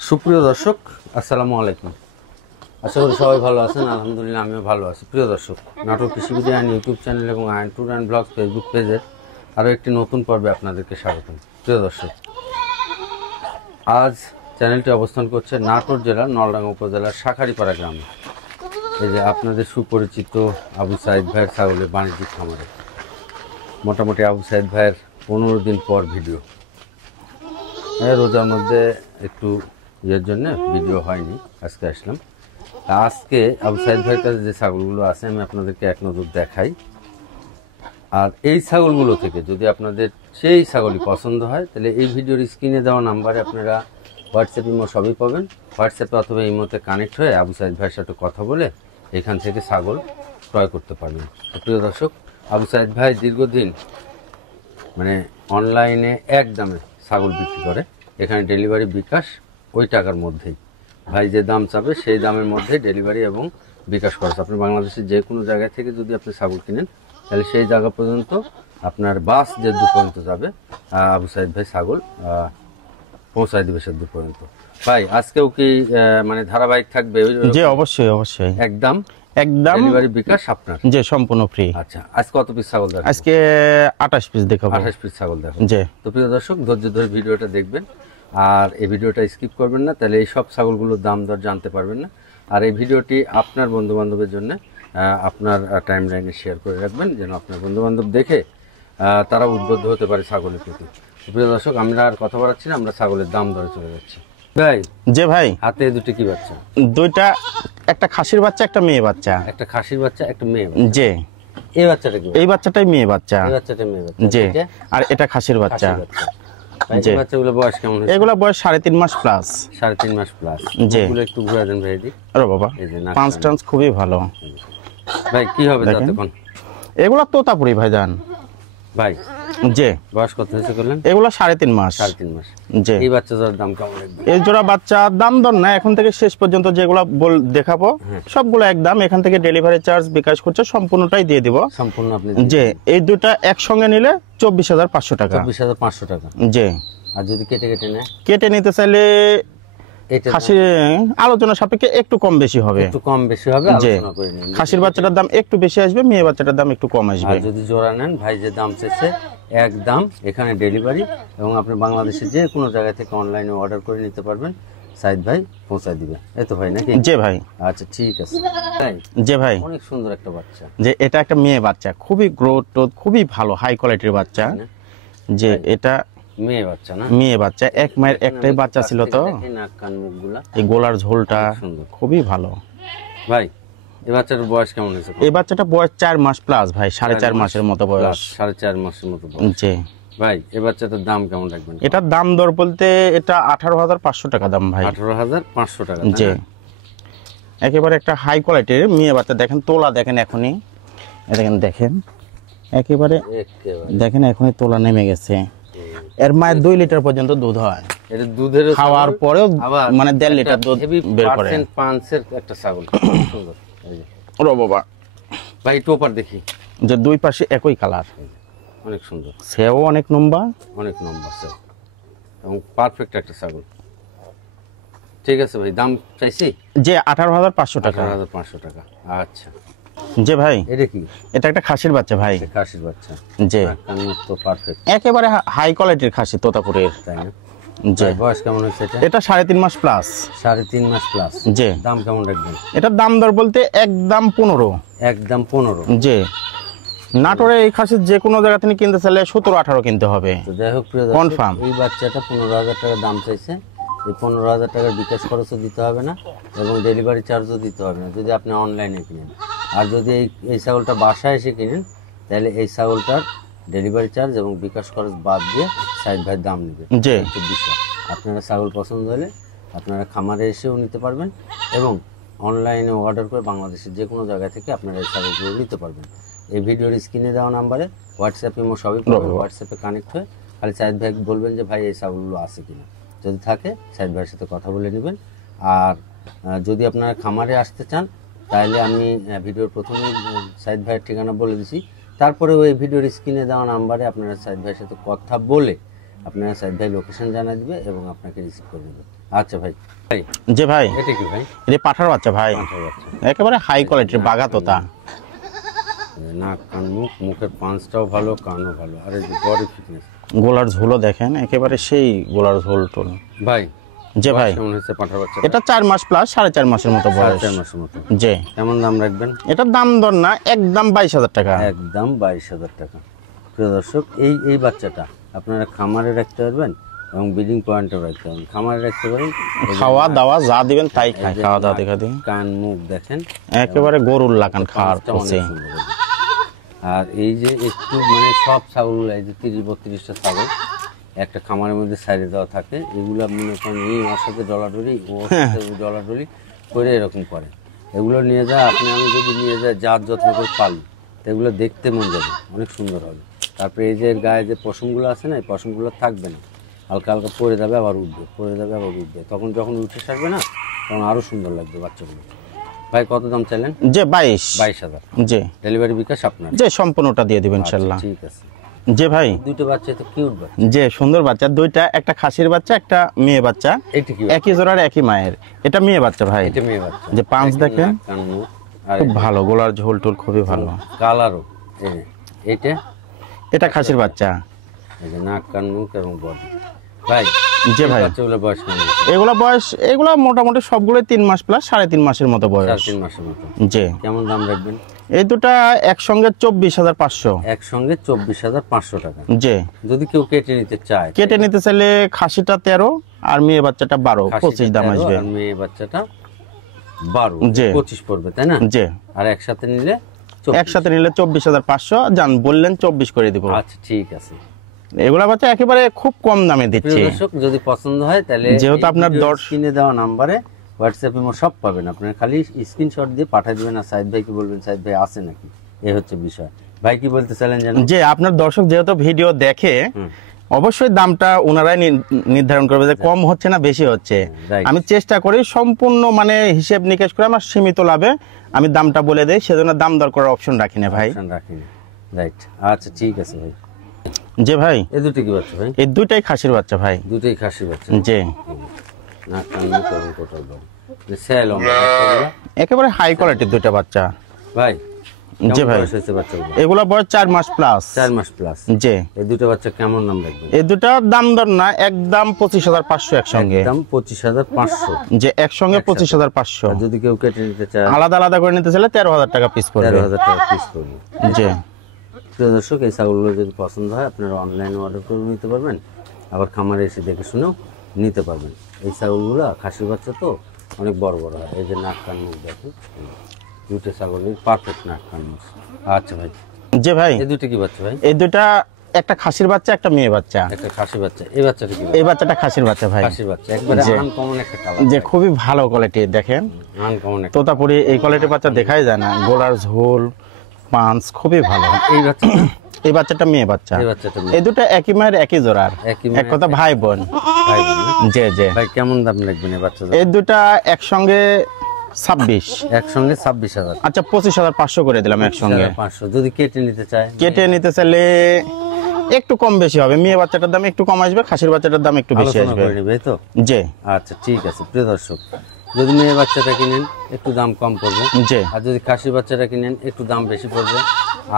সুপ্রিয় দর্শক, আসসালামু আলাইকুম। আশা করি সবাই ভালো আছেন। আলহামদুলিল্লাহ আমিও ভালো আছি। প্রিয় দর্শক, নাটোর কৃষি বিজ্ঞান ইউটিউব চ্যানেল এবং ion tour and blog Facebook পেজের আরও একটি নতুন পর্বে আপনাদেরকে স্বাগতম। প্রিয় দর্শক, আজ চ্যানেলটি অবস্থান করছে নাটোর জেলার নলডাঙ্গা উপজেলার শাঁখারীপাড়া গ্রামে। এই যে আপনাদের সুপরিচিত আবু সাইদ ভাইয়ের ছাগলের বাণিজ্যিক খামারে। মোটামুটি আবু সাইদ ভাইয়ের 15 দিন পর ভিডিও। রোজার মধ্যে একটু ইয়ের জন্য ভিডিও হয়নি, আজকে আসলাম। আজকে আবু সাইদ ভাইয়ের কাছে যে ছাগলগুলো আছে আমি আপনাদেরকে এক নজর দেখাই। আর এই ছাগলগুলো থেকে যদি আপনাদের সেই ছাগলই পছন্দ হয় তাহলে এই ভিডিওর স্ক্রিনে দেওয়া নাম্বারে আপনারা হোয়াটসঅ্যাপ ইমো সবই পাবেন। হোয়াটসঅ্যাপে অথবা ইমোতে কানেক্ট হয়ে আবু সাইদ ভাইয়ের সাথে কথা বলে এখান থেকে ছাগল ক্রয় করতে পারবেন। প্রিয় দর্শক, আবু সাইদ ভাই দীর্ঘদিন অনলাইনে এক দামে ছাগল বিক্রি করে। এখানে ডেলিভারি বিকাশ ওই টাকার মধ্যেই, ভাই যে দাম চাবে সেই দামের মধ্যেই ডেলিভারি এবং বিকাশ খরচ। আপনি বাংলাদেশের যে কোনো জায়গা থেকে যদি আপনি ছাগল কিনেন তাহলে সেই জায়গা পর্যন্ত আপনার বাস যে দূর পর্যন্ত যাবে আবু সাইদ ভাই ছাগল পৌঁছায় দিবে সে দূর পর্যন্ত। ভাই আজকেও কি ধারাবাহিক থাকবে? জি অবশ্যই অবশ্যই, একদম ডেলিভারি বিকাশ আপনার, জি সম্পূর্ণ ফ্রি। আচ্ছা, আজ কত পিস ছাগল দেখাবো? আজকে 28 পিস দেখাবো। 28 পিস ছাগল দেখাবো। জি। তো প্রিয় দর্শক, ধৈর্য ধরে ভিডিওটা দেখবেন আর এই ভিডিওটা স্কিপ করবেন না, তাহলে এই সব ছাগলগুলোর দাম দর জানতে পারবেন না। আর এই ভিডিওটি আপনার বন্ধু বান্ধবের জন্য আপনার টাইম লাইনে শেয়ার করে রাখবেন, যেন আপনার বন্ধু বান্ধব দেখে তারা উদ্বুদ্ধ হতে পারে ছাগলের প্রতি। প্রিয় দর্শক, আমরা আর কথা বাড়াচ্ছি না, আমরা ছাগলের দাম দরে চলে যাচ্ছি। ভাই, যে ভাই হাতে দুটো কি বাচ্চা? দুইটা, একটা খাসির বাচ্চা একটা মেয়ে বাচ্চা। একটা খাসির বাচ্চা একটা মেয়ে বাচ্চা। জি। এই বাচ্চাটা কি? এই বাচ্চাটাই মেয়ে বাচ্চা। এই বাচ্চাটা মেয়ে বাচ্চা। জি। আর এটা খাসির বাচ্চা। জি। বাচ্চাগুলো বয়স কেমন? এগুলা বয়স 3.5 মাস প্লাস। 3.5 মাস প্লাস। জি। এগুলো একটু ঘুরে দেন ভাই এদিক। আরে বাবা, পাঁচ টান্স খুবই ভালো। ভাই কি হবে ততক্ষণ? এগুলা তোতাপুরি ভাইজান। ভাই জি। বয়স কত হয়েছে বললেন? এগুলা 3.5 মাস। 3.5 মাস। জি। এই বাচ্চা জোড়ার দাম কেমন লাগবে? এই জোড়া বাচ্চা দাম দর না, এখন থেকে শেষ পর্যন্ত যেগুলা দেখাবো সবগুলো একদম। এখান থেকে ডেলিভারি চার্জ বিকাশ করছে, সম্পূর্ণটাই দিয়ে দিব। সম্পূর্ণ আপনি? জি। এই দুটো একসঙ্গে নিলে 24,500 টাকা। 24,500 টাকা। জি। আর যদি কেটে কেটে নেয়? কেটে নিতে চাইলে খাসির আলোচনা সাপেক্ষে একটু কম বেশি হবে। একটু কম বেশি হবে, আলোচনা করে নিন। খাসির বাচ্চাটার দাম একটু বেশি আসবে, মেয়ে বাচ্চাটার দাম একটু কম আসবে। আর যদি জোড়া নেন, ভাই যে দাম চাইছে এক দাম, এখানে ডেলিভারি এবং আপনি বাংলাদেশের যে কোনো জায়গা থেকে অনলাইনে অর্ডার করে নিতে পারবেন, সাইদ ভাই পৌঁছায় দিবে। এই তো ভাই নাকি? জি ভাই। আচ্ছা ঠিক আছে। জি ভাই, অনেক সুন্দর একটা বাচ্চা। যে এটা একটা মেয়ে বাচ্চা, খুবই গ্রোথ খুবই ভালো, হাই কোয়ালিটির বাচ্চা। যে এটা মেয়ে বাচ্চা না? মেয়ে বাচ্চা, এক মায়ের একটাই বাচ্চা ছিল তো। নাক কান মুখগুলা, এই গোলার ঝোলটা খুবই ভালো। ভাই এই বাচ্চাটার বয়স কেমন হয়েছে? এই বাচ্চাটা বয়স 4 মাস প্লাস ভাই, 4.5 মাসের মতো বয়স। 4.5 মাসের মতো বয়স। জি। ভাই এই বাচ্চাটার দাম কেমন রাখবেন? এটার দাম দর বলতে এটা 18,500 টাকা দাম ভাই। 18,500 টাকা। জি। একেবারে একটা হাই কোয়ালিটির মেয়ে বাচ্চা। দেখেন তোলা, দেখেন এখনই, দেখেন একেবারে দেখেন এখনই তোলা নেমে গেছে। এর মায়ের 2 লিটার পর্যন্ত দুধ হয়। এটা দুধের খাওয়ার পরেও 1.5 লিটার দুধ বের করে। পাঁচের একটা ছাগল, সুন্দর। ওরে বাবা ভাই টোপার দেখি, যে দুই পাশে একই কালার, অনেক সুন্দর। সেও অনেক লম্বা, অনেক লম্বা সেও, এবং পারফেক্ট একটা ছাগল। ঠিক আছে ভাই, দাম চাইছি যে 18,500 টাকা। 18,500 টাকা। আচ্ছা। যে ভাই এটা কি? এটা একটা খাসির বাচ্চা ভাই। খাসির বাচ্চা। জি। তো পারফেক্ট, একেবারে হাই কোয়ালিটির খাসি, তোতাপুরের। তাই না? জি। বয়স কেমন হয়েছে এটা? এটা 3.5 মাস প্লাস। 3.5 মাস প্লাস। জি। দাম কেমন রাখবেন? এটার দাম দর বলতে একদম 15। একদম 15? জি। নাটোরে এই খাসির যে কোনো জায়গা থেকে কিনতে চাইলে 17-18 কিনতে হবে। তো যাই হোক প্রিয় দর্শক, কনফার্ম এই বাচ্চাটা 15,000 টাকা দাম চাইছে। এই 15,000 টাকার বিকাশ খরচও দিতে হবে না এবং ডেলিভারি চার্জও দিতে হবে না যদি আপনি অনলাইনে কিনেন। আর যদি এই ছাগলটা বাসায় এসে কিনেন তাহলে এই ছাগলটার ডেলিভারি চার্জ এবং বিকাশ খরচ বাদ দিয়ে সাইদ ভাই দাম নেবে। বিষয় আপনারা ছাগল পছন্দ হলে আপনারা খামারে এসেও নিতে পারবেন এবং অনলাইনে অর্ডার করে বাংলাদেশের যে কোনো জায়গা থেকে আপনারা এই ছাগলগুলো নিতে পারবেন। এই ভিডিওর স্ক্রিনে দেওয়া নাম্বারে হোয়াটসঅ্যাপ ইমো সবই পাবেন। হোয়াটসঅ্যাপে কানেক্ট হয়ে খালি সাইদ ভাই বলবেন যে ভাই এই ছাগলগুলো আছে কিনা, যদি থাকে সাইদ ভাইয়ের সাথে কথা বলে নেবেন। আর যদি আপনারা খামারে আসতে চান তাহলে আমি ভিডিওর প্রথমেই সাইদ ভাইয়ের ঠিকানা বলে দিছি, তারপরে ওই ভিডিওর স্ক্রিনে দেওয়া নাম্বারে আপনারা সাইদ ভাইয়ের সাথে কথা বলে আপনারা সাইদ ভাই লোকেশন জানিয়ে দেবে এবং আপনাকে রিসিভ করে নেবে। আচ্ছা ভাই, ভাই যে ভাই এটা কি ভাই? এটা পাঠার বাচ্চা ভাই, পাঁঠার বাচ্চা। একেবারে হাই কোয়ালিটির বাঘা তোতা। নাক কান মুখ, মুখের পাঁচটাও ভালো, কানও ভালো, আর এই বডি ফিটনেস। গোলার ঝোলও দেখেন, একেবারে সেই গোলার ঝোল টোল। ভাই যে ভাই কেমন হয়েছে পাঁঠার বাচ্চা? এটা 4 মাস প্লাস, 4.5 মাসের মতো বয়স। 4 মাসের মতো। যে কেমন দাম রাখবেন? এটার দাম দর না, একদম 22,000 টাকা। একদম 22,000 টাকা। প্রিয় দর্শক, এই বাচ্চাটা আপনারা খামারে রাখতে পারবেন এবং ব্রিডিং পয়েন্টেও রাখতে পারবেন। খামারে রাখতে পারেন, খাওয়া দাওয়া যা দিবেন তাই খায়, খাওয়া দাওয়া দেখা দিন কান মুখ দেখেন, একেবারে গরুর লাগান খাওয়ার পাঁচটা পথে। অনেক সুন্দর হবে। আর এই যে একটু মানে সব ছাগল, এই যে 30-32টা ছাগল একটা খামারের মধ্যে সাইডে দেওয়া থাকে, এগুলো মনে করেন এই ওর সাথে ডলাডলি, ওর সাথে ডলাডলি করে এরকম করে। এগুলো নিয়ে যায়, আপনি আমি যদি নিয়ে যায় জাত যত্ন করে পালি, তো এগুলো দেখতে মন যাবে, অনেক সুন্দর হবে। তারপরে এই যে এর গায়ে যে পশমগুলো আছে না, এই পশমগুলো থাকবে না, হালকা হালকা পড়ে যাবে আবার উঠবে, পড়ে যাবে আবার উঠবে, তখন যখন উঠে সারবে না তখন আরও সুন্দর লাগবে বাচ্চাগুলো। ভাই কত দাম চাইলেন? যে 22। 22,000। যে ডেলিভারি বিকাশ আপনার? যে সম্পূর্ণটা দিয়ে দিবেন ইনশাআল্লাহ। ঠিক আছে। যে ভাই দুটো বাচ্চা তো কিউট বাচ্চা। যে সুন্দর বাচ্চা দুইটা, একটা খাসির বাচ্চা একটা মেয়ে বাচ্চা, এটা কি? একই জোড়ার একই মায়ের। এটা মেয়ে বাচ্চা ভাই, এটা মেয়ে বাচ্চা। যে পাঁচ দেখেন, নাক, কান, মুখ, আর খুব ভালো, গোলার ঝোল টোল খুবই ভালো। কালারও। এইটা এটা খাসির বাচ্চা। এই যে নাক, কান, মুখ এবং বডি। ভাই যে ভাই বাচ্চাগুলো বয়স কেমন? এগুলা বয়স, এগুলা মোটামুটি সবগুলো 3 মাস প্লাস, 3.5 মাসের মতো বয়স। 3 মাসের মতো। যে কেমন দাম রাখবেন? এই দুটা একসঙ্গে 24,500। একসঙ্গে 24,500 টাকা। যে যদি কেউ কেটে নিতে চায়, কেটে নিতে চাইলে খাসিটা 13 আর মেয়ে বাচ্চাটা 12, 25 দাম আসবে। আর মেয়ে বাচ্চাটা 12, জি। 25 পড়বে, তাই না? যে আর একসাথে নিলে 24। একসাথে নিলে 24,500, জান বললেন 24 করে দিব। আচ্ছা ঠিক আছে। এগুলা বাচ্চা একেবারে খুব কম দামে দিচ্ছি। প্রিয় দর্শক, যদি পছন্দ হয় তাহলে যেহেতু আপনার স্ক্রিনে দেওয়া নাম্বারে হোয়াটসঅ্যাপ ইমো সব পাবেন, আপনারা খালি স্ক্রিনশট দিয়ে পাঠিয়ে দিবেন আর সাইদ ভাইকে বলবেন সাইদ ভাই আছে নাকি, এই হচ্ছে বিষয়। ভাই কি বলতে চাইলেন জানেন? যে আপনার দর্শক যেহেতু ভিডিও দেখে, অবশ্যই দামটা ওনারাই নির্ধারণ করবে যে কম হচ্ছে না বেশি হচ্ছে। right. আমি চেষ্টা করি সম্পূর্ণ মানে হিসেব নিকেশ করে আমার সীমিত লাভে আমি দামটা বলে দেই, সেজন্য দাম দর করার অপশন রাখি না ভাই। রাখিনি, রাইট। আচ্ছা ঠিক আছে ভাই। যে ভাই এই দুটো কি বাচ্চা ভাই? এই দুইটাই খাসির বাচ্চা ভাই। দুটোই খাসি বাচ্চা। যে নাক, কান, মুখ এবং টোটাল বডি। সেল বাচ্চাগুলো একেবারে হাই কোয়ালিটির দুইটা বাচ্চা ভাই। যে ভাই বয়স হয়েছে বাচ্চাগুলো? এগুলা বয়স 4 মাস প্লাস। 4 মাস প্লাস। যে এই দুটো বাচ্চা কেমন দাম রাখবেন? এই দুটা দাম দর না, একদম 25,500 একসঙ্গে। দাম 25,500। যে একসঙ্গে 25,500। আর যদি কেউ কেটে নিতে চায় আলাদা আলাদা করে নিতে চাইলে 13,000 টাকা পিস পড়বে। 13,000 টাকা পিস পড়বে। যে প্রিয় দর্শক, এই ছাগলগুলো যদি পছন্দ হয় আপনারা অনলাইনে অর্ডার করে নিতে পারবেন, আবার খামারে এসে দেখে শুনেও নিতে পারবেন। এই ছাগলগুলো খাসির বাচ্চা তো অনেক বড় বড় হয়। এই যে নাক, কান, মুখ দেখুন, দুটো ছাগলের পারফেক্ট নাক, কান, মুখ। আচ্ছা ভাই। যে ভাই এই দুটো কি বাচ্চা ভাই? এই দুটা একটা খাসির বাচ্চা একটা মেয়ে বাচ্চা। একটা খাসি বাচ্চা। এই বাচ্চাটা কি? এই বাচ্চাটা খাসির বাচ্চা ভাই। খাসি বাচ্চা, একবারে যে আনকমন একটা কালার। যে খুবই ভালো কোয়ালিটি দেখেন, আনকমন একটা। তোতাপুরি এই কোয়ালিটির বাচ্চা দেখাই যায় না, গোলার ঝোল পাঁচ খুবই ভালো। এই বাচ্চা, এই বাচ্চাটা মেয়ে বাচ্চা। এই বাচ্চাটা এই দুটো একই মায়ের একই জোড়ার, একই মায়ের এক কথা ভাই বোন। ভাই বোন না? যে যে ভাই কেমন দাম রাখবেন এই বাচ্চা? এই দুটা একসঙ্গে 26। একসঙ্গে 26,000। আচ্ছা 25,500 করে দিলাম একসঙ্গে। 500 যদি কেটে নিতে চায়? কেটে নিতে চাইলে একটু কম বেশি হবে, মেয়ে বাচ্চাটার দাম একটু কম আসবে, খাসির বাচ্চাটার দাম একটু বেশি আলোচনা আসবে। করে নেবে তো? যে আচ্ছা ঠিক আছে। প্রিয় দর্শক, যদি মেয়ে বাচ্চাটা কিনেন একটু দাম কম পড়বে, যে আর যদি খাসি বাচ্চাটা কিনেন একটু দাম বেশি পড়বে।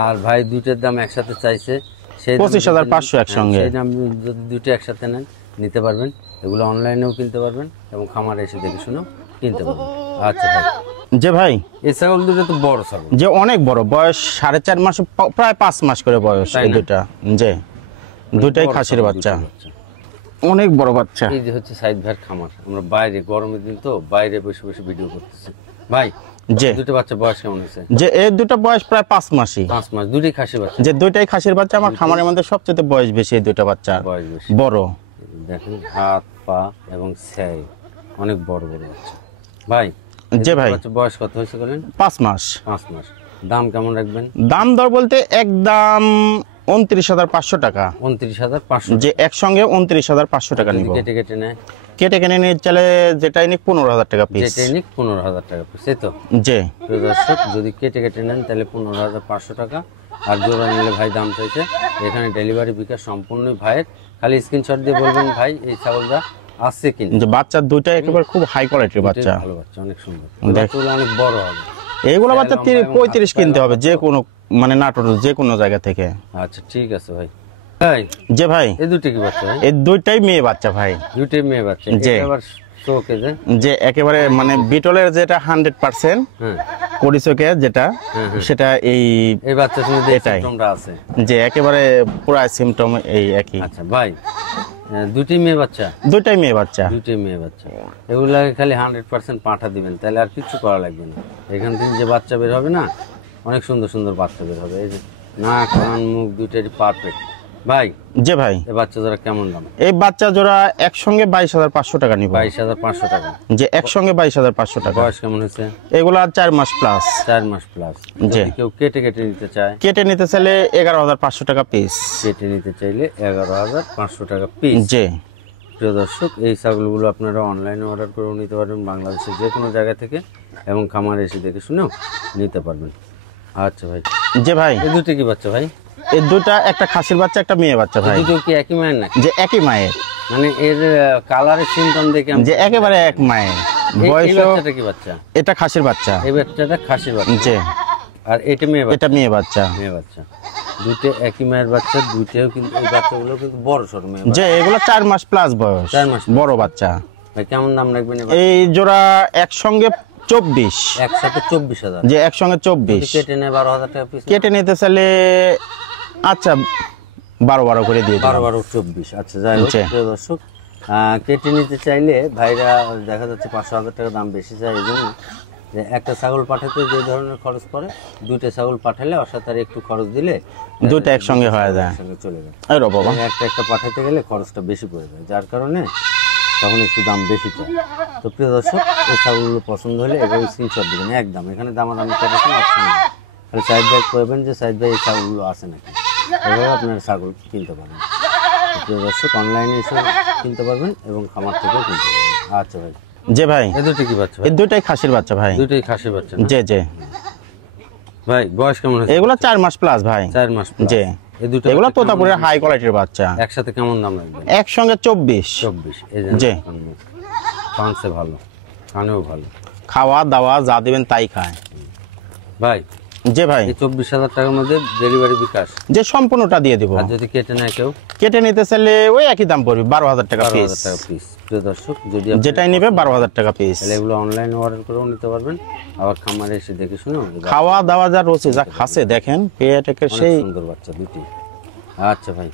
আর ভাই দুইটার দাম একসাথে চাইছে, সেই 25,500 একসঙ্গে। সেই দাম যদি দুটো একসাথে নেন নিতে পারবেন। এগুলো অনলাইনেও কিনতে পারবেন এবং খামারে এসে দেখে শুনেও কিনতে পারবেন। আচ্ছা ভাই। যে ভাই এই ছাগল দুটো তো বড় ছাগল। যে অনেক বড় বয়স, 4.5 মাস, প্রায় 5 মাস করে বয়স তাই এই না? দুটা। যে দুটাই বড় খাসির ছাগল বাচ্চা, দুটো বাচ্চা। অনেক বড় বাচ্চা। এই যে হচ্ছে সাইদ ভাইয়ের খামার। আমরা বাইরে, গরমের দিন তো বাইরে বসে বসে ভিডিও করতেছি। ভাই যে দুটো বাচ্চা বয়স কেমন হয়েছে? যে এই দুটা বয়স প্রায় 5 মাসই। 5 মাস। দুটোই খাসি বাচ্চা। যে দুইটাই খাসির বাচ্চা, আমার খামারের মধ্যে সবচেয়ে বয়স বেশি এই দুইটা বাচ্চা, বয়স বেশি। বড়। দেখেন হাত পা এবং ছাই অনেক বড় বড় বাচ্চা। ভাই যে ভাই বাচ্চা বয়স কত হয়েছে বলেন? 5 মাস। 5 মাস। দাম কেমন রাখবেন? দাম দর বলতে একদম 29,500 টাকা। 29,500। যে একসঙ্গে 29,500 টাকা যদি নিব। কেটে কেটে নেয়? কেটে কেনে নিয়ে চলে যেটাই নিক 15,000 টাকা পিস। যেটাই নিক 15,000 টাকা পিস। এই তো যে প্রিয় দর্শক, যদি কেটে কেটে নেন তাহলে 15,500 টাকা। আর জোড়া নিলে ভাই দাম চাইছে। এখানে ডেলিভারি বিকাশ সম্পূর্ণ ভাইয়ের। খালি স্ক্রিনশট দিয়ে বলবেন ভাই এই ছাগলটা আছে কিনা। যে বাচ্চা দুইটাই একেবারে খুব হাই কোয়ালিটির বাচ্চা, ভালো বাচ্চা, অনেক সুন্দর, বাচ্চাগুলো অনেক বড় হবে। এইগুলো বাচ্চা 35 কিনতে হবে যে কোনো মানে নাটোর যে কোনো জায়গা থেকে। আচ্ছা ঠিক আছে ভাই। ভাই যে ভাই এই দুটো কি বাচ্চা ভাই? এই দুইটাই মেয়ে বাচ্চা ভাই, দুটোই মেয়ে বাচ্চা। জি। আবার চোখে যে একেবারে মানে বিটলের যেটা 100% হ্যাঁ পরিচকে যেটা সেটা এই এই বাচ্চার সঙ্গে এটাই। সিমটমটা আছে। যে একেবারে পুরো সিমটম এই একই। আচ্ছা ভাই, দুটি মেয়ে বাচ্চা, দুইটাই মেয়ে বাচ্চা। দুটি মেয়ে বাচ্চা, এগুলাকে খালি 100% পাঠা দিবেন, তাহলে আর কিছু করা লাগবে না। এখান থেকে যে বাচ্চা বের হবে না, অনেক সুন্দর সুন্দর বাচ্চা বের হবে। এই যে নাক কান মুখ দুইটাই পারফেক্ট। ভাই যে ভাই এই বাচ্চা জোড়া কেমন দাম? এই বাচ্চা জোড়া একসঙ্গে 22,500 টাকা নিব। 22,500 টাকা। যে একসঙ্গে 22,500 টাকা। বয়স কেমন হয়েছে? এগুলা 4 মাস প্লাস। 4 মাস প্লাস। জি। যদি কেউ কেটে কেটে নিতে চায়, কেটে নিতে চাইলে 11,500 টাকা পিস। কেটে নিতে চাইলে 11,500 টাকা পিস। জি। প্রিয় দর্শক, এই ছাগলগুলো আপনারা অনলাইনে অর্ডার করে নিতে পারবেন বাংলাদেশের যে কোনো জায়গা থেকে, এবং খামারে এসে দেখে শুনেও নিতে পারবেন। আচ্ছা ভাই, যে ভাই এই দুটো কি বাচ্চা ভাই? এই দুইটা একটা খাসির বাচ্চা একটা মেয়ে বাচ্চা ভাই। দুটো কি একই মায়ের নাকি? যে একই মায়ের, মানে এর কালারের সিমটম দেখে যে একেবারে এক মায়ের। এই বয়স বাচ্চাটা কি বাচ্চা? এটা খাসির বাচ্চা। এই বাচ্চাটা খাসির বাচ্চা। যে আর এটা মেয়ে বাচ্চা। এটা মেয়ে বাচ্চা। মেয়ে বাচ্চা, দুটো একই মায়ের বাচ্চা, দুইটাও কিন্তু এই বাচ্চাগুলো কিন্তু বড় সড় মেয়ে বাচ্চা। যে এগুলো 4 মাস প্লাস বয়স, 4 মাস বড় বাচ্চা। ভাই কেমন দাম রাখবেন এবার? এই জোড়া একসঙ্গে 24। একসাথে 24,000। যে একসঙ্গে 24। কেটে নেয় 12,000 টাকা পিস। কেটে নিতে চাইলে আচ্ছা 12 করে দিয়ে দিন। 12 24। আচ্ছা যাই হোক জি। প্রিয় দর্শক, কেটে নিতে চাইলে ভাইরা দেখা যাচ্ছে 500,000 টাকা দাম বেশি চায়। এই জন্য যে একটা ছাগল পাঠাতে যে ধরনের খরচ পড়ে, দুইটা ছাগল পাঠালে অসাধারণ একটু খরচ দিলে দুইটা একসঙ্গে হয়ে যায়। একসঙ্গে চলে যায়। এই রে বাবা, একটা একটা পাঠাতে গেলে খরচটা বেশি পড়ে যায়, যার কারণে তখন একটু দাম বেশি চায়। তো প্রিয় দর্শক, এই ছাগলগুলো পছন্দ হলে এভাবে স্ক্রিনশট দেবেন একদম। এখানে দামাদামি করার কোনো অপশন নেই, তাহলে সাইড ব্যাগ করবেন যে সাইড ব্যাগ এই ছাগলগুলো আছে নাকি, এভাবে আপনার ছাগল কিনতে পারবেন। তো প্রিয় দর্শক, অনলাইনে এসে কিনতে পারবেন এবং খামার থেকেও কিনতে পারবেন। আচ্ছা ভাই, যে ভাই এই দুটো কি বাচ্চা ভাই? এই দুইটাই খাসির বাচ্চা ভাই। দুটোই খাসি বাচ্চা না? যে যে ভাই বয়স কেমন হয়েছে? এগুলো 4 মাস প্লাস ভাই। 4 মাস plus। যে এই দুটো এগুলো বাচ্চা তোতাপুরের হাই কোয়ালিটির বাচ্চা। একসাথে কেমন দাম লাগবে? একসঙ্গে 24। 24। এই জি। যে পাঁচে ভালো, কানেও ভালো। খাওয়া দাওয়া যা দিবেন তাই খায়। ভাই যে ভাই এই 24,000 টাকার মধ্যে ডেলিভারি বিকাশ, যে সম্পূর্ণটা দিয়ে দিব। আর যদি কেটে নেয় কেউ? কেটে নিতে চাইলে ওই একই দাম পড়বে, 12,000 টাকা পিস। 12,000 টাকা পিস। প্রিয় দর্শক, যদি আপনি যেটাই নিবে 12,000 টাকা পিস। তাহলে এগুলো অনলাইনে অর্ডার করেও নিতে পারবেন, আবার খামারে এসে দেখে শুনেও নিতে পারবেন। খাওয়া দাওয়া যা রয়েছে যা খাসে দেখেন পেটেকের অনেক সেই সুন্দর বাচ্চা দুটি। আচ্ছা ভাই।